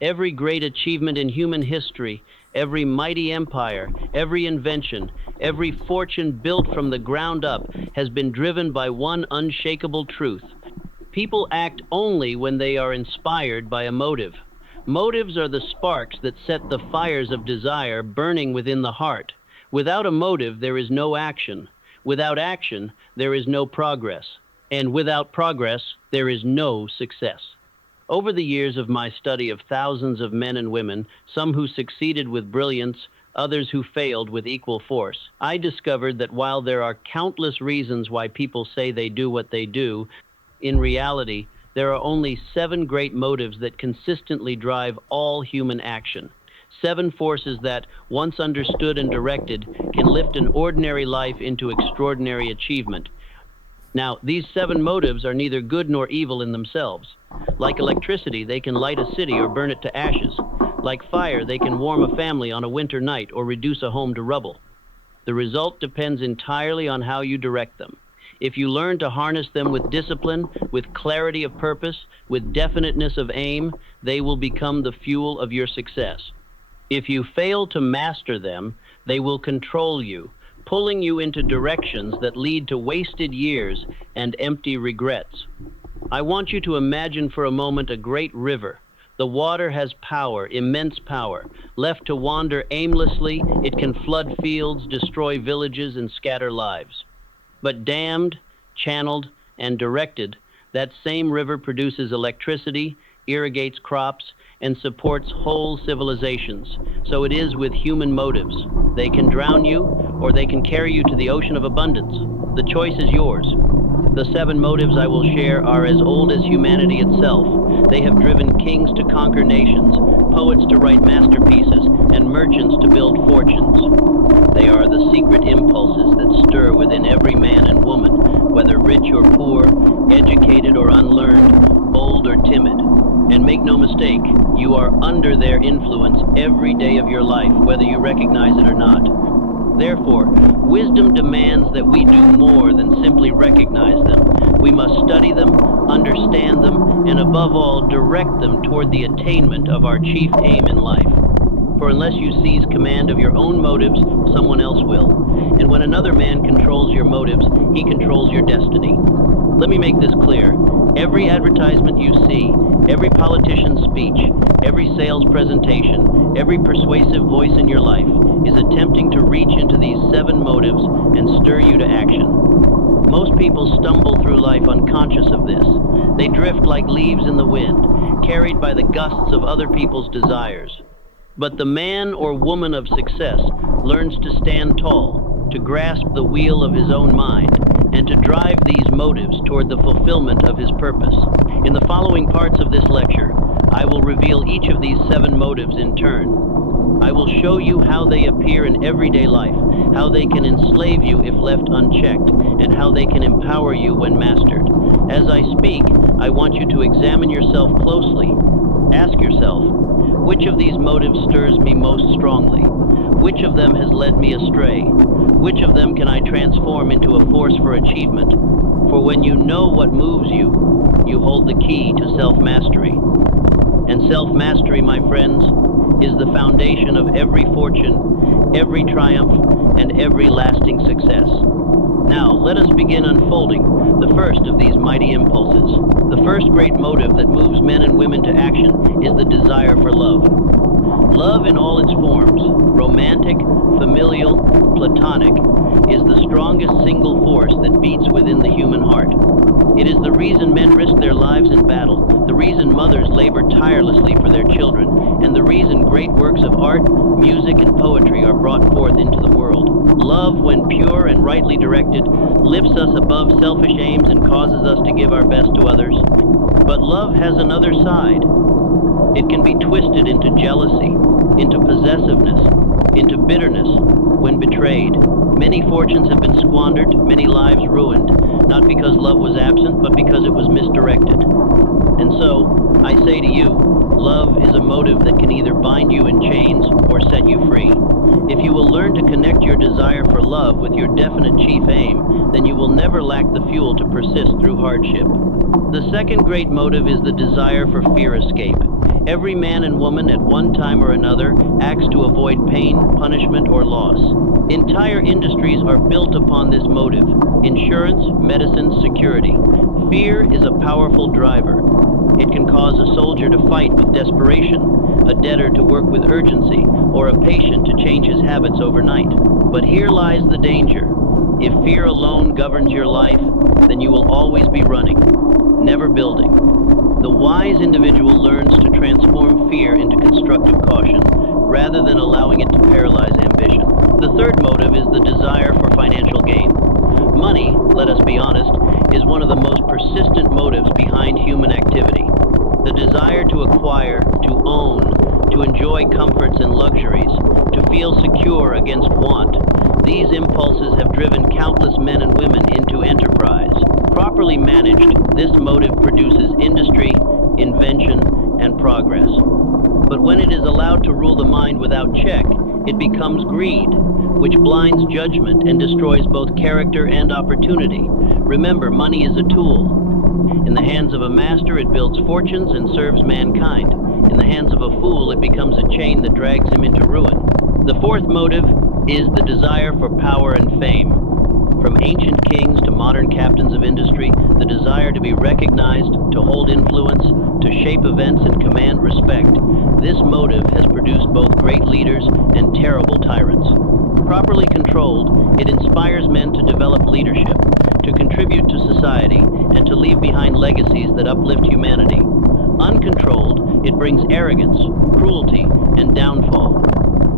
Every great achievement in human history, every mighty empire, every invention, every fortune built from the ground up has been driven by one unshakable truth. People act only when they are inspired by a motive. Motives are the sparks that set the fires of desire burning within the heart. Without a motive, there is no action. Without action, there is no progress. And without progress, there is no success. Over the years of my study of thousands of men and women, some who succeeded with brilliance, others who failed with equal force, I discovered that while there are countless reasons why people say they do what they do, in reality, there are only 7 great motives that consistently drive all human action. 7 forces that, once understood and directed, can lift an ordinary life into extraordinary achievement. Now, these 7 motives are neither good nor evil in themselves. Like electricity, they can light a city or burn it to ashes. Like fire, they can warm a family on a winter night or reduce a home to rubble. The result depends entirely on how you direct them. If you learn to harness them with discipline, with clarity of purpose, with definiteness of aim, they will become the fuel of your success. If you fail to master them, they will control you, pulling you into directions that lead to wasted years and empty regrets. I want you to imagine for a moment a great river. The water has power, immense power. Left to wander aimlessly, it can flood fields, destroy villages, and scatter lives. But dammed, channeled, and directed, that same river produces electricity, irrigates crops, and supports whole civilizations. So it is with human motives. They can drown you, or they can carry you to the ocean of abundance. The choice is yours. The 7 motives I will share are as old as humanity itself. They have driven kings to conquer nations, poets to write masterpieces, and merchants to build fortunes. They are the secret impulses that stir within every man and woman, whether rich or poor, educated or unlearned, bold or timid. And make no mistake, you are under their influence every day of your life, whether you recognize it or not. Therefore, wisdom demands that we do more than simply recognize them. We must study them, understand them, and above all, direct them toward the attainment of our chief aim in life. For unless you seize command of your own motives, someone else will. And when another man controls your motives, he controls your destiny. Let me make this clear. Every advertisement you see, every politician's speech, every sales presentation, every persuasive voice in your life is attempting to reach into these 7 motives and stir you to action. Most people stumble through life unconscious of this. They drift like leaves in the wind, carried by the gusts of other people's desires. But the man or woman of success learns to stand tall, to grasp the wheel of his own mind, and to drive these motives toward the fulfillment of his purpose. In the following parts of this lecture, I will reveal each of these 7 motives in turn. I will show you how they appear in everyday life, how they can enslave you if left unchecked, and how they can empower you when mastered. As I speak, I want you to examine yourself closely. Ask yourself, which of these motives stirs me most strongly? Which of them has led me astray? Which of them can I transform into a force for achievement? For when you know what moves you, you hold the key to self-mastery. And self-mastery, my friends, is the foundation of every fortune, every triumph, and every lasting success. Now, let us begin unfolding the first of these mighty impulses. The first great motive that moves men and women to action is the desire for love. Love in all its forms, romantic, familial, platonic, is the strongest single force that beats within the human heart. It is the reason men risk their lives in battle, the reason mothers labor tirelessly for their children, and the reason great works of art, music, and poetry are brought forth into the world. Love, when pure and rightly directed, lifts us above selfish aims and causes us to give our best to others. But love has another side. It can be twisted into jealousy, into possessiveness, into bitterness when betrayed. Many fortunes have been squandered, many lives ruined, not because love was absent, but because it was misdirected. And so, I say to you, love is a motive that can either bind you in chains or set you free. If you will learn to connect your desire for love with your definite chief aim, then you will never lack the fuel to persist through hardship. The second great motive is the desire for fear escape. Every man and woman at one time or another acts to avoid pain, punishment, or loss. Entire industries are built upon this motive: insurance, medicine, security. Fear is a powerful driver. It can cause a soldier to fight with desperation, a debtor to work with urgency, or a patient to change his habits overnight. But here lies the danger. If fear alone governs your life, then you will always be running, never building. The wise individual learns to transform fear into constructive caution, rather than allowing it to paralyze ambition. The third motive is the desire for financial gain. Money, let us be honest, is one of the most persistent motives behind human activity. The desire to acquire, to own, to enjoy comforts and luxuries, to feel secure against want. These impulses have driven countless men and women into enterprise. Properly managed, this motive produces industry, invention, and progress. But when it is allowed to rule the mind without check, it becomes greed, which blinds judgment and destroys both character and opportunity. Remember, money is a tool. In the hands of a master, it builds fortunes and serves mankind. In the hands of a fool, it becomes a chain that drags him into ruin. The fourth motive is the desire for power and fame. From ancient kings to modern captains of industry, the desire to be recognized, to hold influence, to shape events and command respect. This motive has produced both great leaders and terrible tyrants. Properly controlled, it inspires men to develop leadership, to contribute to society, and to leave behind legacies that uplift humanity. Uncontrolled, it brings arrogance, cruelty, and downfall.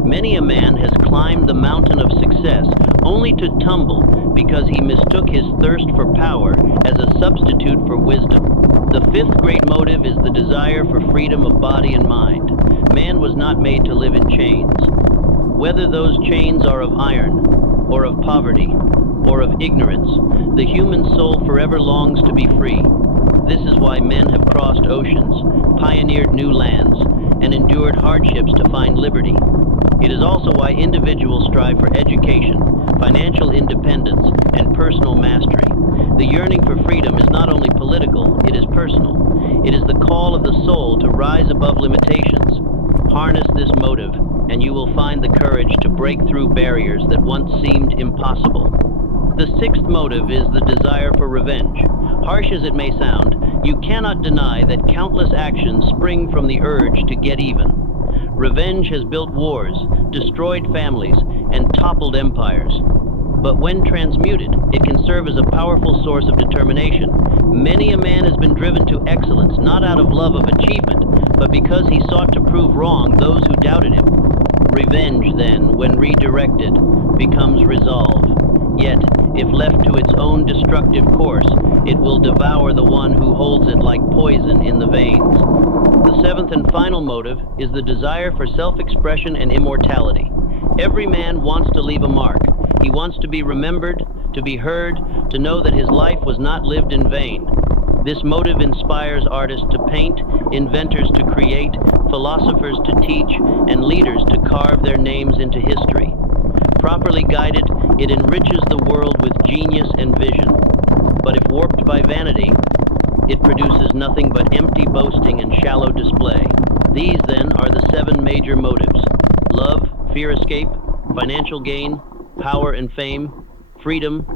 Many a man has climbed the mountain of success only to tumble because he mistook his thirst for power as a substitute for wisdom. The fifth great motive is the desire for freedom of body and mind. Man was not made to live in chains. Whether those chains are of iron, or of poverty, or of ignorance, the human soul forever longs to be free. This is why men have crossed oceans, pioneered new lands, and endured hardships to find liberty. It is also why individuals strive for education, financial independence, and personal mastery. The yearning for freedom is not only political, it is personal. It is the call of the soul to rise above limitations. Harness this motive, and you will find the courage to break through barriers that once seemed impossible. The sixth motive is the desire for revenge. Harsh as it may sound, you cannot deny that countless actions spring from the urge to get even. Revenge has built wars, destroyed families, and toppled empires. But when transmuted, it can serve as a powerful source of determination. Many a man has been driven to excellence, not out of love of achievement, but because he sought to prove wrong those who doubted him. Revenge, then, when redirected, becomes resolve. Yet, if left to its own destructive course, it will devour the one who holds it like poison in the veins. The seventh and final motive is the desire for self-expression and immortality. Every man wants to leave a mark. He wants to be remembered, to be heard, to know that his life was not lived in vain. This motive inspires artists to paint, inventors to create, philosophers to teach, and leaders to carve their names into history. Properly guided, it enriches the world with genius and vision. But if warped by vanity, it produces nothing but empty boasting and shallow display. These, then, are the seven major motives: love, fear, escape, financial gain, power and fame, freedom,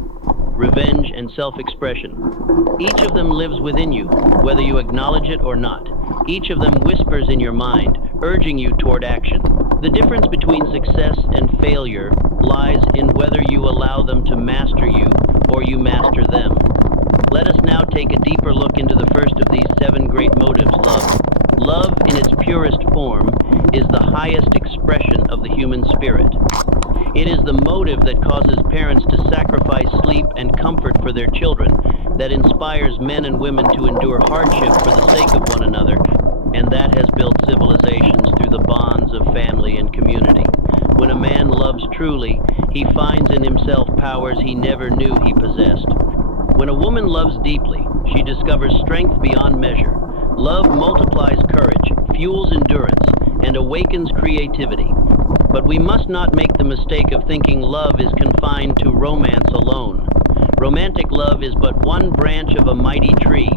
revenge, and self-expression. Each of them lives within you, whether you acknowledge it or not. Each of them whispers in your mind, urging you toward action. The difference between success and failure lies in whether you allow them to master you or you master them. Let us now take a deeper look into the first of these seven great motives, love. Love, in its purest form, is the highest expression of the human spirit. It is the motive that causes parents to sacrifice sleep and comfort for their children, that inspires men and women to endure hardship for the sake of one another, and that has built civilizations through the bonds of family and community. When a man loves truly, he finds in himself powers he never knew he possessed. When a woman loves deeply, she discovers strength beyond measure. Love multiplies courage, fuels endurance, and awakens creativity. But we must not make the mistake of thinking love is confined to romance alone. Romantic love is but one branch of a mighty tree.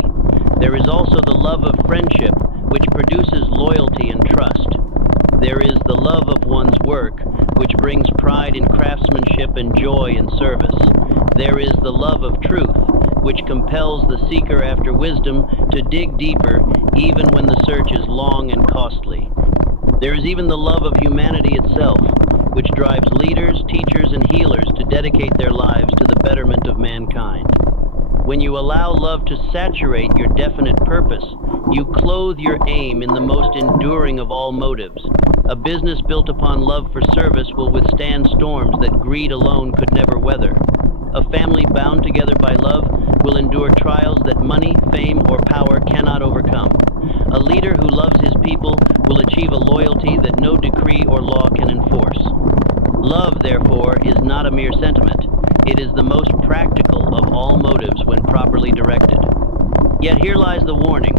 There is also the love of friendship, which produces loyalty and trust. There is the love of one's work, which brings pride in craftsmanship and joy in service. There is the love of truth, which compels the seeker after wisdom to dig deeper even when the search is long and costly. There is even the love of humanity itself, which drives leaders, teachers, and healers to dedicate their lives to the betterment of mankind. When you allow love to saturate your definite purpose, you clothe your aim in the most enduring of all motives. A business built upon love for service will withstand storms that greed alone could never weather. A family bound together by love will endure trials that money, fame, or power cannot overcome. A leader who loves his people will achieve a loyalty that no decree or law can enforce. Love, therefore, is not a mere sentiment. It is the most practical of all motives when properly directed. Yet here lies the warning.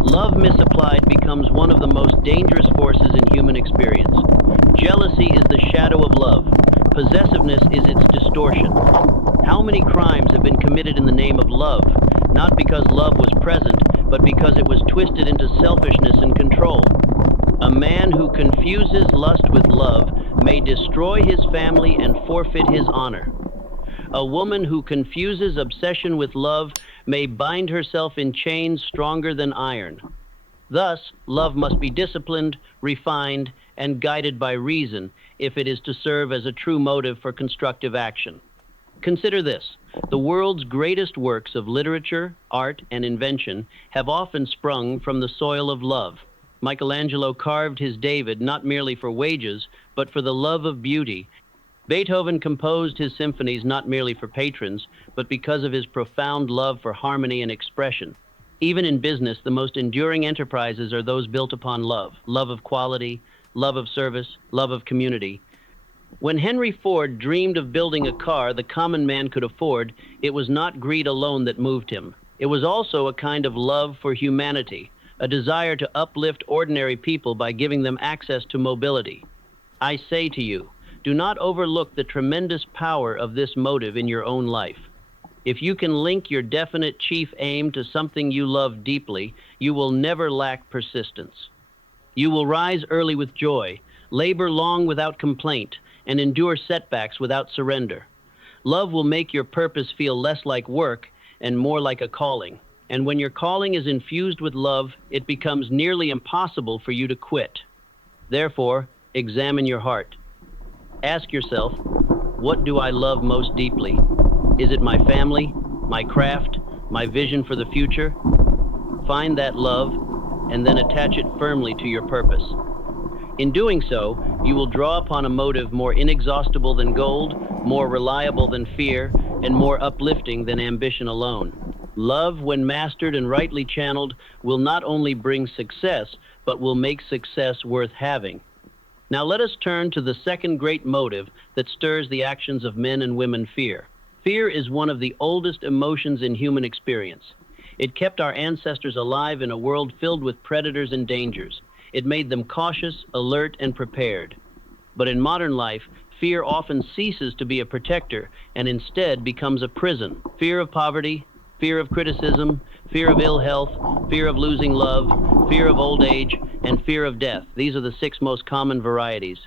Love misapplied becomes one of the most dangerous forces in human experience. Jealousy is the shadow of love. Possessiveness is its distortion. How many crimes have been committed in the name of love, not because love was present, but because it was twisted into selfishness and control? A man who confuses lust with love may destroy his family and forfeit his honor. A woman who confuses obsession with love may bind herself in chains stronger than iron. Thus, love must be disciplined, refined, and guided by reason if it is to serve as a true motive for constructive action. Consider this. The world's greatest works of literature, art, and invention have often sprung from the soil of love. Michelangelo carved his David not merely for wages, but for the love of beauty. Beethoven composed his symphonies not merely for patrons, but because of his profound love for harmony and expression. Even in business, the most enduring enterprises are those built upon love. Love of quality, love of service, love of community. When Henry Ford dreamed of building a car the common man could afford, it was not greed alone that moved him. It was also a kind of love for humanity, a desire to uplift ordinary people by giving them access to mobility. I say to you, do not overlook the tremendous power of this motive in your own life. If you can link your definite chief aim to something you love deeply, you will never lack persistence. You will rise early with joy, labor long without complaint, and endure setbacks without surrender. Love will make your purpose feel less like work and more like a calling. And when your calling is infused with love, it becomes nearly impossible for you to quit. Therefore, examine your heart. Ask yourself, what do I love most deeply? Is it my family, my craft, my vision for the future? Find that love, and then attach it firmly to your purpose. In doing so, you will draw upon a motive more inexhaustible than gold, more reliable than fear, and more uplifting than ambition alone. Love, when mastered and rightly channeled, will not only bring success, but will make success worth having. Now let us turn to the second great motive that stirs the actions of men and women: fear. Fear is one of the oldest emotions in human experience. It kept our ancestors alive in a world filled with predators and dangers. It made them cautious, alert, and prepared. But in modern life, fear often ceases to be a protector and instead becomes a prison. Fear of poverty, fear of criticism, fear of ill health, fear of losing love, fear of old age, and fear of death. These are the 6 most common varieties,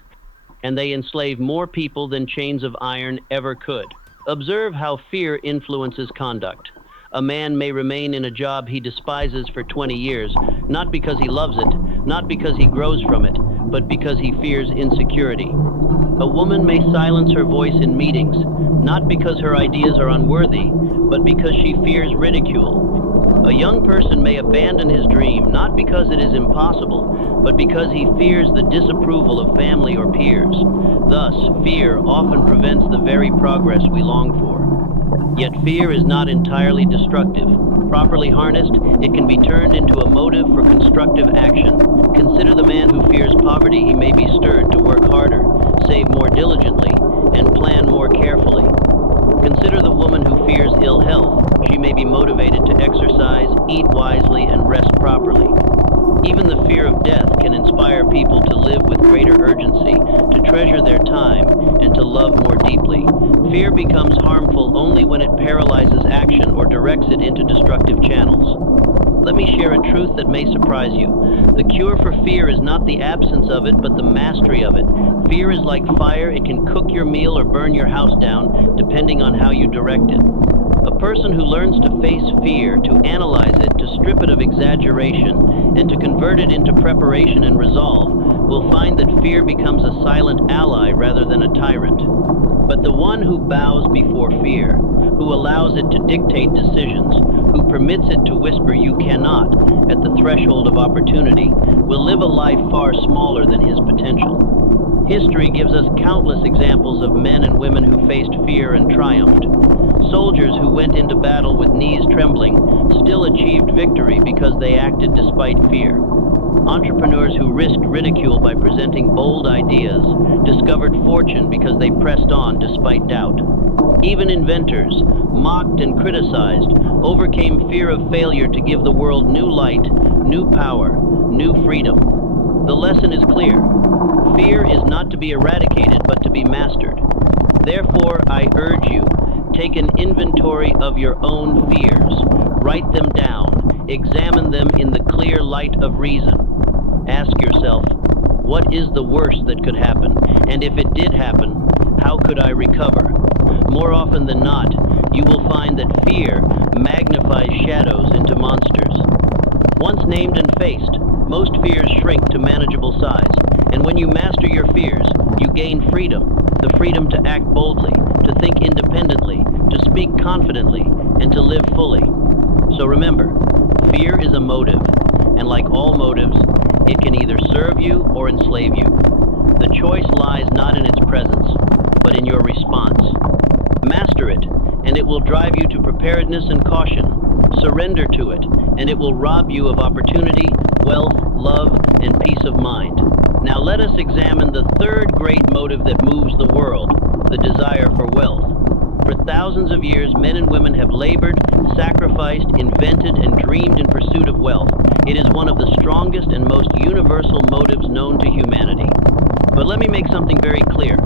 and they enslave more people than chains of iron ever could. Observe how fear influences conduct. A man may remain in a job he despises for 20 years, not because he loves it, not because he grows from it, but because he fears insecurity. A woman may silence her voice in meetings, not because her ideas are unworthy, but because she fears ridicule. A young person may abandon his dream, not because it is impossible, but because he fears the disapproval of family or peers. Thus, fear often prevents the very progress we long for. Yet fear is not entirely destructive. Properly harnessed, it can be turned into a motive for constructive action. Consider the man who fears poverty. He may be stirred to work harder, save more diligently, and plan more carefully. Consider the woman who fears ill health. She may be motivated to exercise, eat wisely, and rest properly. Even the fear of death can inspire people to live with greater urgency, to treasure their time, and to love more deeply. Fear becomes harmful only when it paralyzes action or directs it into destructive channels. Let me share a truth that may surprise you. The cure for fear is not the absence of it, but the mastery of it. Fear is like fire, it can cook your meal or burn your house down, depending on how you direct it. A person who learns to face fear, to analyze it, to strip it of exaggeration, and to convert it into preparation and resolve, will find that fear becomes a silent ally rather than a tyrant. But the one who bows before fear, who allows it to dictate decisions, who permits it to whisper you cannot at the threshold of opportunity, will live a life far smaller than his potential. History gives us countless examples of men and women who faced fear and triumphed. Soldiers who went into battle with knees trembling still achieved victory because they acted despite fear. Entrepreneurs who risked ridicule by presenting bold ideas discovered fortune because they pressed on despite doubt. Even inventors, mocked and criticized, overcame fear of failure to give the world new light, new power, new freedom. The lesson is clear. Fear is not to be eradicated, but to be mastered. Therefore, I urge you, take an inventory of your own fears, write them down, examine them in the clear light of reason. Ask yourself, what is the worst that could happen? And if it did happen, how could I recover? More often than not, you will find that fear magnifies shadows into monsters. Once named and faced, most fears shrink to manageable size. And when you master your fears, you gain freedom. The freedom to act boldly, to think independently, to speak confidently, and to live fully. So remember, fear is a motive, and like all motives, it can either serve you or enslave you. The choice lies not in its presence, but in your response. Master it, and it will drive you to preparedness and caution. Surrender to it, and it will rob you of opportunity, wealth, love, and peace of mind. Now let us examine the third great motive that moves the world, the desire for wealth. For thousands of years, men and women have labored, sacrificed, invented, and dreamed in pursuit of wealth. It is one of the strongest and most universal motives known to humanity. But let me make something very clear.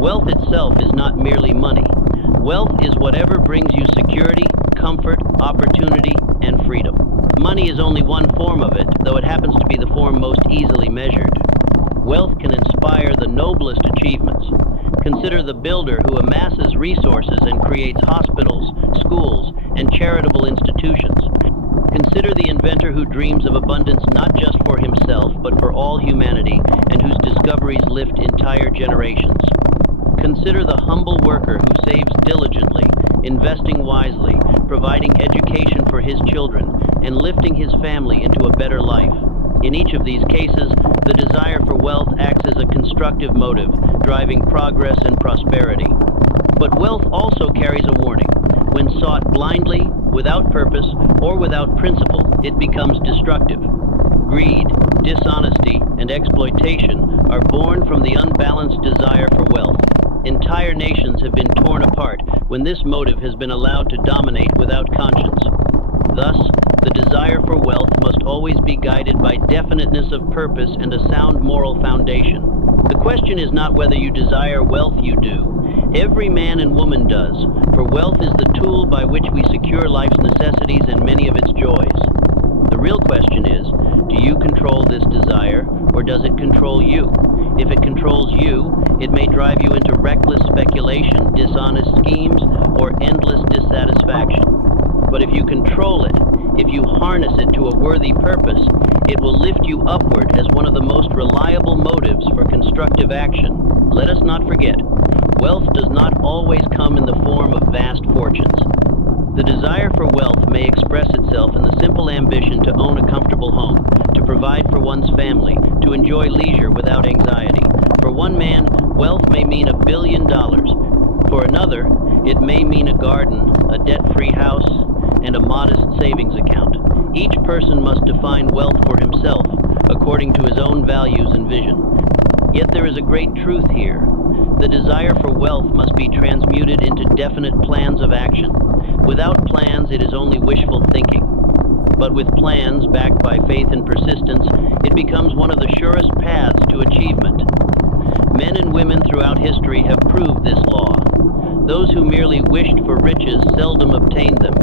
Wealth itself is not merely money. Wealth is whatever brings you security, comfort, opportunity, and freedom. Money is only one form of it, though it happens to be the form most easily measured. Wealth can inspire the noblest achievements. Consider the builder who amasses resources and creates hospitals, schools, and charitable institutions. Consider the inventor who dreams of abundance not just for himself, but for all humanity, and whose discoveries lift entire generations. Consider the humble worker who saves diligently, investing wisely, providing education for his children, and lifting his family into a better life. In each of these cases, the desire for wealth acts as a constructive motive, driving progress and prosperity. But wealth also carries a warning. When sought blindly, without purpose, or without principle, it becomes destructive. Greed, dishonesty, and exploitation are born from the unbalanced desire for wealth. Entire nations have been torn apart when this motive has been allowed to dominate without conscience. Thus, the desire for wealth must always be guided by definiteness of purpose and a sound moral foundation. The question is not whether you desire wealth, you do. Every man and woman does, for wealth is the tool by which we secure life's necessities and many of its joys. The real question is, do you control this desire, or does it control you? If it controls you, it may drive you into reckless speculation, dishonest schemes, or endless dissatisfaction. But if you control it, if you harness it to a worthy purpose, it will lift you upward as one of the most reliable motives for constructive action. Let us not forget, wealth does not always come in the form of vast fortunes. The desire for wealth may express itself in the simple ambition to own a comfortable home, to provide for one's family, to enjoy leisure without anxiety. For one man, wealth may mean $1 billion. For another, it may mean a garden, a debt-free house, and a modest savings account. Each person must define wealth for himself, according to his own values and vision. Yet there is a great truth here. The desire for wealth must be transmuted into definite plans of action. Without plans, it is only wishful thinking. But with plans backed by faith and persistence, it becomes one of the surest paths to achievement. Men and women throughout history have proved this law. Those who merely wished for riches seldom obtained them.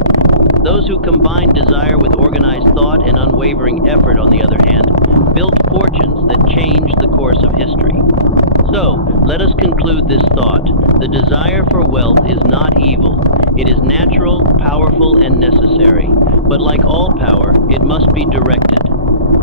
Those who combined desire with organized thought and unwavering effort, on the other hand, built fortunes that changed the course of history. So, let us conclude this thought. The desire for wealth is not evil. It is natural, powerful, and necessary. But like all power, it must be directed.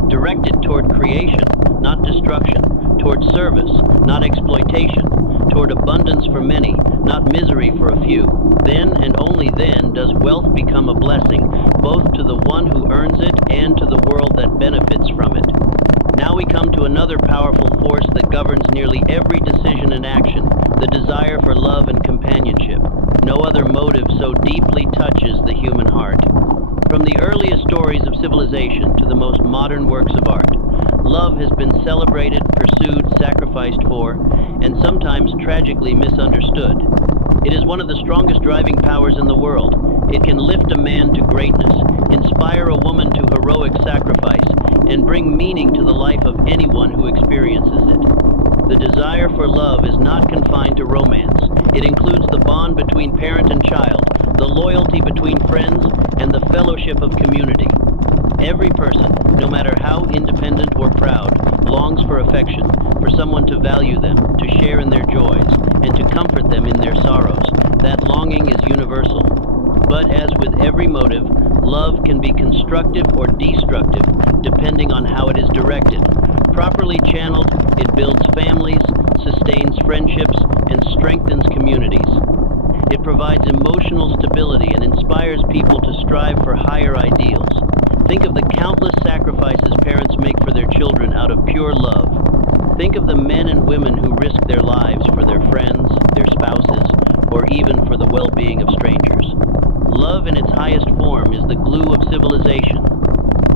Directed toward creation, not destruction. Toward service, not exploitation. Toward abundance for many, not misery for a few. Then and only then does wealth become a blessing, both to the one who earns it and to the world that benefits from it. Now we come to another powerful force that governs nearly every decision and action, the desire for love and companionship. No other motive so deeply touches the human heart. From the earliest stories of civilization to the most modern works of art, love has been celebrated, pursued, sacrificed for, and sometimes tragically misunderstood. It is one of the strongest driving powers in the world. It can lift a man to greatness, inspire a woman to heroic sacrifice, and bring meaning to the life of anyone who experiences it. The desire for love is not confined to romance. It includes the bond between parent and child, the loyalty between friends, and the fellowship of community. Every person, no matter how independent or proud, longs for affection, for someone to value them, to share in their joys, and to comfort them in their sorrows. That longing is universal. But as with every motive, love can be constructive or destructive, depending on how it is directed. Properly channeled, it builds families, sustains friendships, and strengthens communities. It provides emotional stability and inspires people to strive for higher ideals. Think of the countless sacrifices parents make for their children out of pure love. Think of the men and women who risk their lives for their friends, their spouses, or even for the well-being of strangers. Love in its highest form is the glue of civilization.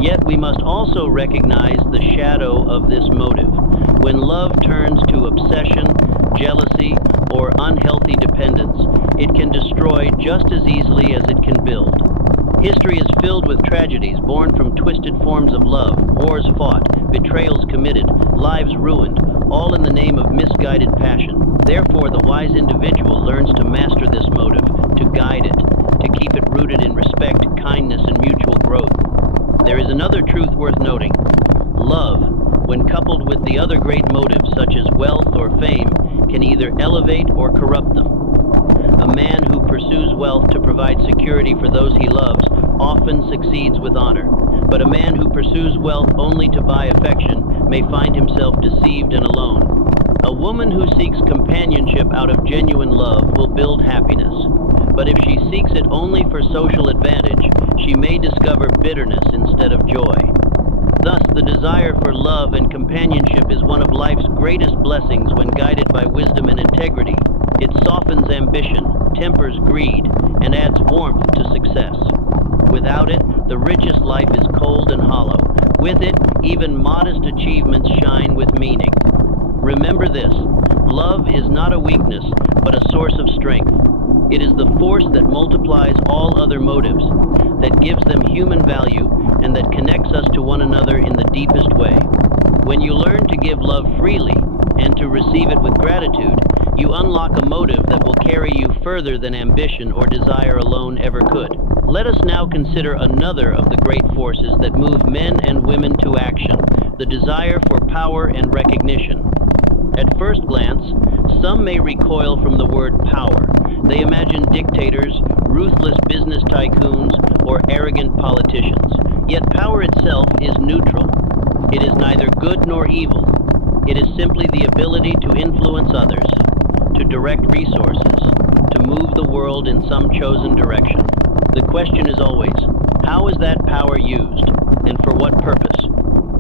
Yet we must also recognize the shadow of this motive. When love turns to obsession, jealousy, or unhealthy dependence, it can destroy just as easily as it can build. History is filled with tragedies born from twisted forms of love, wars fought, betrayals committed, lives ruined, all in the name of misguided passion. Therefore, the wise individual learns to master this motive, to guide it, to keep it rooted in respect, kindness, and mutual growth. There is another truth worth noting. Love, when coupled with the other great motives such as wealth or fame, can either elevate or corrupt them. A man who pursues wealth to provide security for those he loves often succeeds with honor. But a man who pursues wealth only to buy affection may find himself deceived and alone. A woman who seeks companionship out of genuine love will build happiness. But if she seeks it only for social advantage, she may discover bitterness instead of joy. Thus, the desire for love and companionship is one of life's greatest blessings when guided by wisdom and integrity. It softens ambition, tempers greed, and adds warmth to success. Without it, the richest life is cold and hollow. With it, even modest achievements shine with meaning. Remember this, love is not a weakness, but a source of strength. It is the force that multiplies all other motives, that gives them human value, and that connects us to one another in the deepest way. When you learn to give love freely and to receive it with gratitude, you unlock a motive that will carry you further than ambition or desire alone ever could. Let us now consider another of the great forces that move men and women to action, the desire for power and recognition. At first glance, some may recoil from the word power. They imagine dictators, ruthless business tycoons, or arrogant politicians. Yet power itself is neutral. It is neither good nor evil. It is simply the ability to influence others, to direct resources, to move the world in some chosen direction. The question is always, how is that power used, and for what purpose?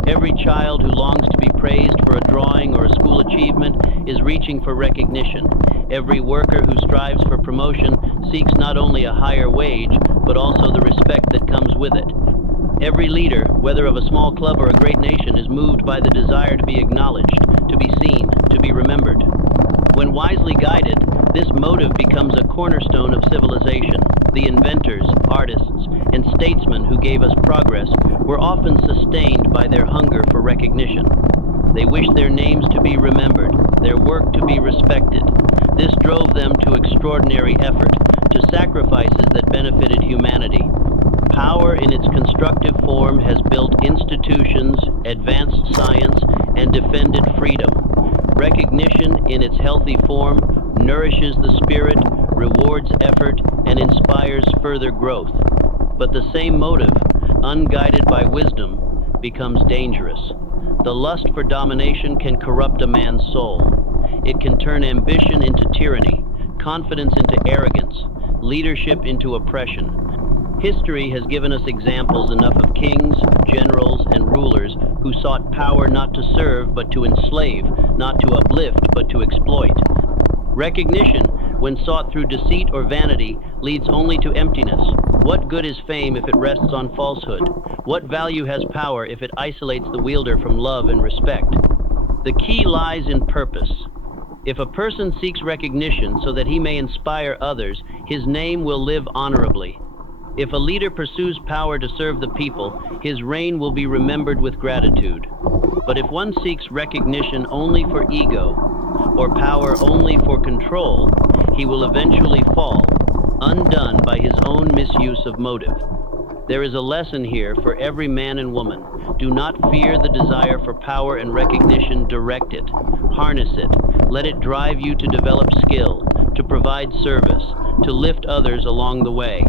Every child who longs to be praised for a drawing or a school achievement is reaching for recognition. Every worker who strives for promotion seeks not only a higher wage, but also the respect that comes with it. Every leader, whether of a small club or a great nation, is moved by the desire to be acknowledged, to be seen, to be remembered. When wisely guided, this motive becomes a cornerstone of civilization. The inventors, artists, and statesmen who gave us progress were often sustained by their hunger for recognition. They wished their names to be remembered, their work to be respected. This drove them to extraordinary effort, to sacrifices that benefited humanity. Power in its constructive form has built institutions, advanced science, and defended freedom. Recognition in its healthy form nourishes the spirit, rewards effort, and inspires further growth. But the same motive, unguided by wisdom, becomes dangerous. The lust for domination can corrupt a man's soul. It can turn ambition into tyranny, confidence into arrogance, leadership into oppression. History has given us examples enough of kings, generals, and rulers who sought power not to serve but to enslave, not to uplift but to exploit. Recognition, when sought through deceit or vanity, leads only to emptiness. What good is fame if it rests on falsehood? What value has power if it isolates the wielder from love and respect? The key lies in purpose. If a person seeks recognition so that he may inspire others, his name will live honorably. If a leader pursues power to serve the people, his reign will be remembered with gratitude. But if one seeks recognition only for ego, or power only for control, he will eventually fall, undone by his own misuse of motive. There is a lesson here for every man and woman. Do not fear the desire for power and recognition. Direct it. Harness it. Let it drive you to develop skill, to provide service, to lift others along the way.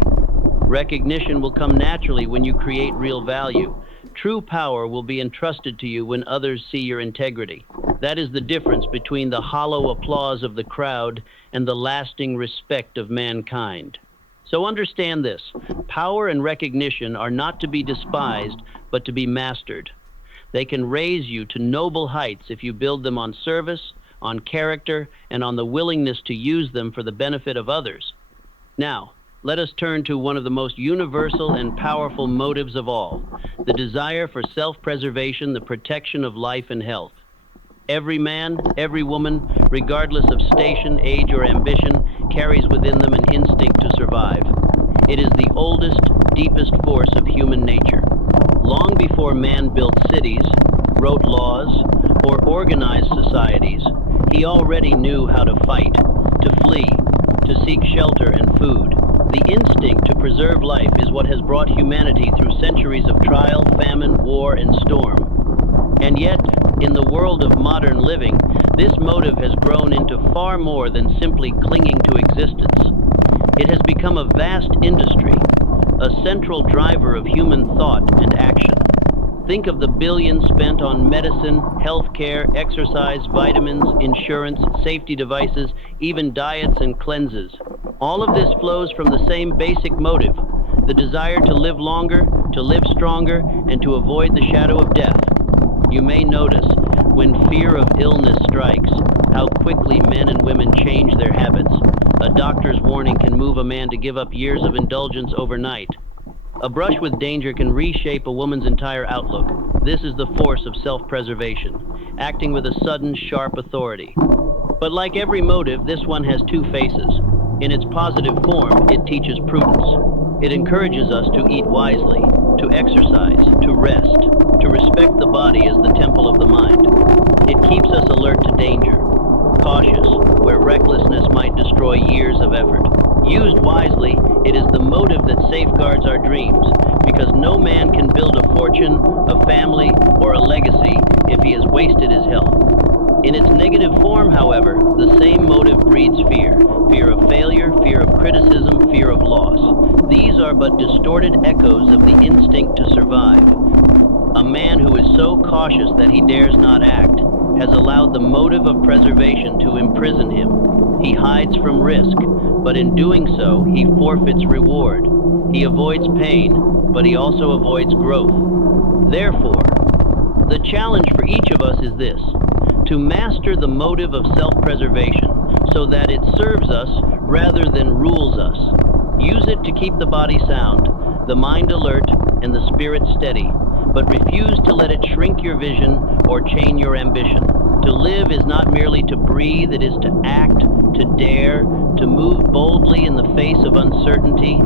Recognition will come naturally when you create real value. True power will be entrusted to you when others see your integrity. That is the difference between the hollow applause of the crowd and the lasting respect of mankind. So understand this: power and recognition are not to be despised, but to be mastered. They can raise you to noble heights if you build them on service, on character, and on the willingness to use them for the benefit of others. Now, let us turn to one of the most universal and powerful motives of all, the desire for self-preservation, the protection of life and health. Every man, every woman, regardless of station, age, or ambition, carries within them an instinct to survive. It is the oldest, deepest force of human nature. Long before man built cities, wrote laws, or organized societies, he already knew how to fight, to flee, to seek shelter and food. The instinct to preserve life is what has brought humanity through centuries of trial, famine, war, and storm. And yet, in the world of modern living, this motive has grown into far more than simply clinging to existence. It has become a vast industry, a central driver of human thought and action. Think of the billions spent on medicine, healthcare, exercise, vitamins, insurance, safety devices, even diets and cleanses. All of this flows from the same basic motive: the desire to live longer, to live stronger, and to avoid the shadow of death. You may notice, when fear of illness strikes, how quickly men and women change their habits. A doctor's warning can move a man to give up years of indulgence overnight. A brush with danger can reshape a woman's entire outlook. This is the force of self-preservation, acting with a sudden, sharp authority. But like every motive, this one has two faces. In its positive form, it teaches prudence. It encourages us to eat wisely, to exercise, to rest, to respect the body as the temple of the mind. It keeps us alert to danger, cautious where recklessness might destroy years of effort. Used wisely, it is the motive that safeguards our dreams, because no man can build a fortune, a family, or a legacy if he has wasted his health. In its negative form, however, the same motive breeds fear. Fear of failure, fear of criticism, fear of loss. These are but distorted echoes of the instinct to survive. A man who is so cautious that he dares not act has allowed the motive of preservation to imprison him. He hides from risk, but in doing so, he forfeits reward. He avoids pain, but he also avoids growth. Therefore, the challenge for each of us is this: to master the motive of self-preservation so that it serves us rather than rules us. Use it to keep the body sound, the mind alert, and the spirit steady, but refuse to let it shrink your vision or chain your ambition. To live is not merely to breathe, it is to act, to dare, to move boldly in the face of uncertainty.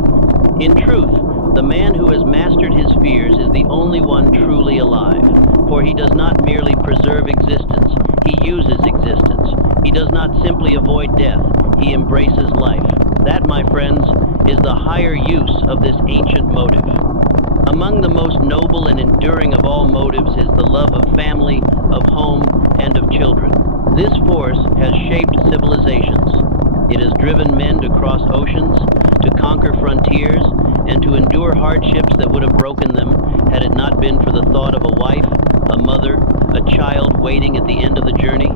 In truth, the man who has mastered his fears is the only one truly alive, for he does not merely preserve existence, he uses existence. He does not simply avoid death, he embraces life. That, my friends, is the higher use of this ancient motive. Among the most noble and enduring of all motives is the love of family, of home, and of children. This force has shaped civilizations. It has driven men to cross oceans, to conquer frontiers, and to endure hardships that would have broken them had it not been for the thought of a wife, a mother, a child waiting at the end of the journey.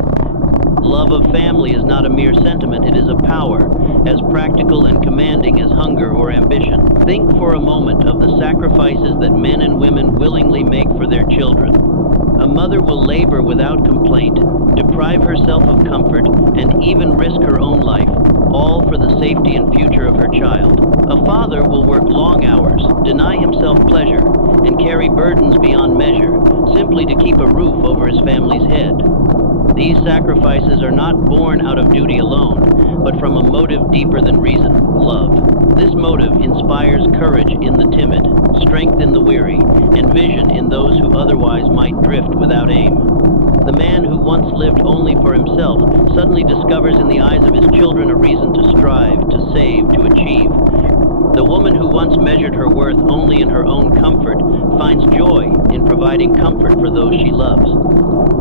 Love of family is not a mere sentiment, it is a power, as practical and commanding as hunger or ambition. Think for a moment of the sacrifices that men and women willingly make for their children. A mother will labor without complaint, deprive herself of comfort, and even risk her own life, all for the safety and future of her child. A father will work long hours, deny himself pleasure, and carry burdens beyond measure, simply to keep a roof over his family's head. These sacrifices are not born out of duty alone, but from a motive deeper than reason, love. This motive inspires courage in the timid, strength in the weary, and vision in those who otherwise might drift without aim. The man who once lived only for himself suddenly discovers in the eyes of his children a reason to strive, to save, to achieve. The woman who once measured her worth only in her own comfort finds joy in providing comfort for those she loves.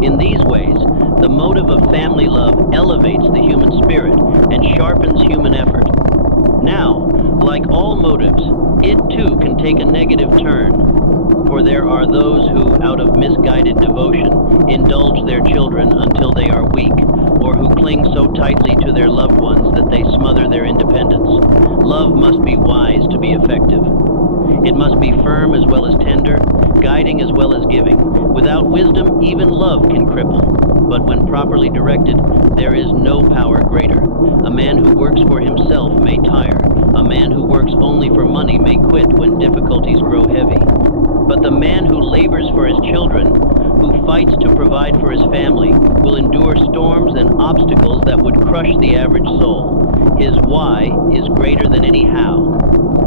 In these ways, the motive of family love elevates the human spirit and sharpens human effort. Now, like all motives, it too can take a negative turn. For there are those who, out of misguided devotion, indulge their children until they are weak, or who cling so tightly to their loved ones that they smother their independence. Love must be wise to be effective. It must be firm as well as tender, guiding as well as giving. Without wisdom, even love can cripple. But when properly directed, there is no power greater. A man who works for himself may tire. A man who works only for money may quit when difficulties grow heavy. But the man who labors for his children, who fights to provide for his family, will endure storms and obstacles that would crush the average soul. His why is greater than any how.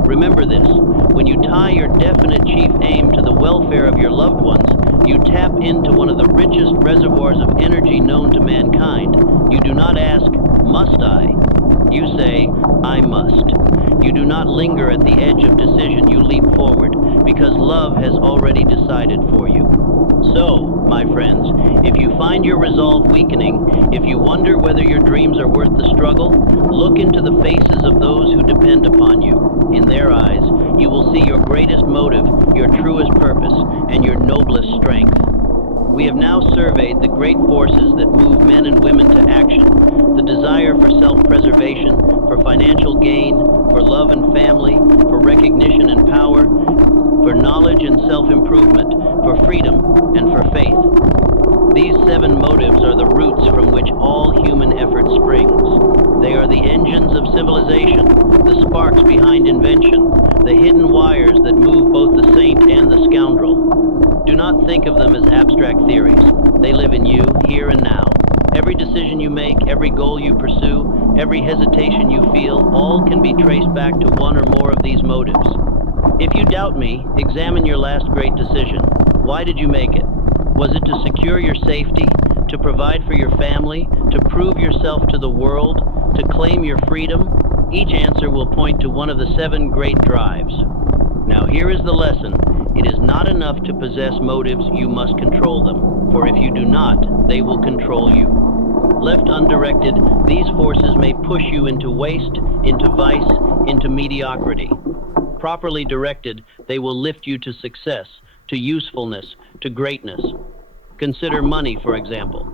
Remember this, when you tie your definite chief aim to the welfare of your loved ones, you tap into one of the richest reservoirs of energy known to mankind. You do not ask, must I? You say, I must. You do not linger at the edge of decision, you leap forward, because love has already decided for you. So, my friends, if you find your resolve weakening, if you wonder whether your dreams are worth the struggle, look into the faces of those who depend upon you. In their eyes, you will see your greatest motive, your truest purpose, and your noblest strength. We have now surveyed the great forces that move men and women to action, the desire for self-preservation, for financial gain, for love and family, for recognition and power, for knowledge and self-improvement, for freedom and for faith. These 7 motives are the roots from which all human effort springs. They are the engines of civilization, the sparks behind invention, the hidden wires that move both the saint and the scoundrel. Do not think of them as abstract theories. They live in you, here and now. Every decision you make, every goal you pursue, every hesitation you feel, all can be traced back to one or more of these motives. If you doubt me, examine your last great decision. Why did you make it? Was it to secure your safety, to provide for your family, to prove yourself to the world, to claim your freedom? Each answer will point to one of the 7 great drives. Now here is the lesson. It is not enough to possess motives, you must control them. For if you do not, they will control you. Left undirected, these forces may push you into waste, into vice, into mediocrity. Properly directed, they will lift you to success, to usefulness, to greatness. Consider money, for example.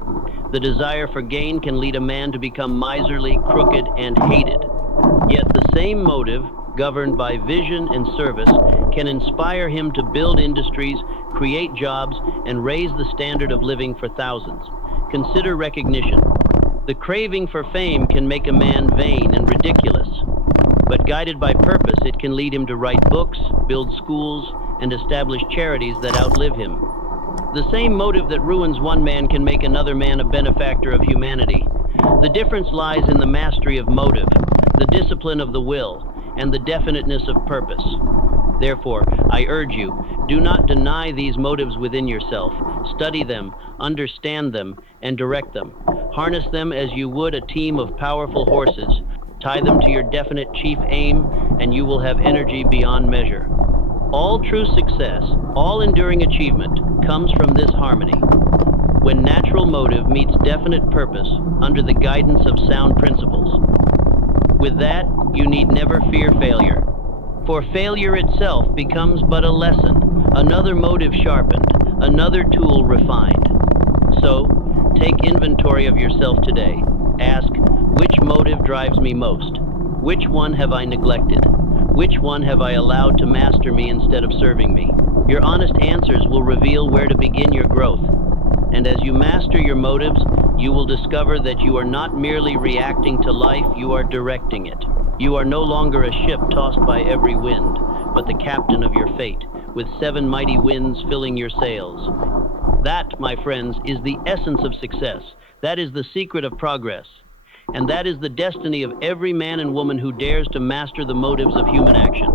The desire for gain can lead a man to become miserly, crooked, and hated. Yet the same motive, governed by vision and service, can inspire him to build industries, create jobs, and raise the standard of living for thousands. Consider recognition. The craving for fame can make a man vain and ridiculous. But guided by purpose, it can lead him to write books, build schools, and establish charities that outlive him. The same motive that ruins one man can make another man a benefactor of humanity. The difference lies in the mastery of motive, the discipline of the will, and the definiteness of purpose. Therefore, I urge you, do not deny these motives within yourself. Study them, understand them, and direct them. Harness them as you would a team of powerful horses. Tie them to your definite chief aim, and you will have energy beyond measure. All true success, all enduring achievement, comes from this harmony. When natural motive meets definite purpose under the guidance of sound principles. With that, you need never fear failure. For failure itself becomes but a lesson, another motive sharpened, another tool refined. So, take inventory of yourself today. Ask, which motive drives me most? Which one have I neglected? Which one have I allowed to master me instead of serving me? Your honest answers will reveal where to begin your growth. And as you master your motives, you will discover that you are not merely reacting to life, you are directing it. You are no longer a ship tossed by every wind, but the captain of your fate, with 7 mighty winds filling your sails. That, my friends, is the essence of success. That is the secret of progress. And that is the destiny of every man and woman who dares to master the motives of human action.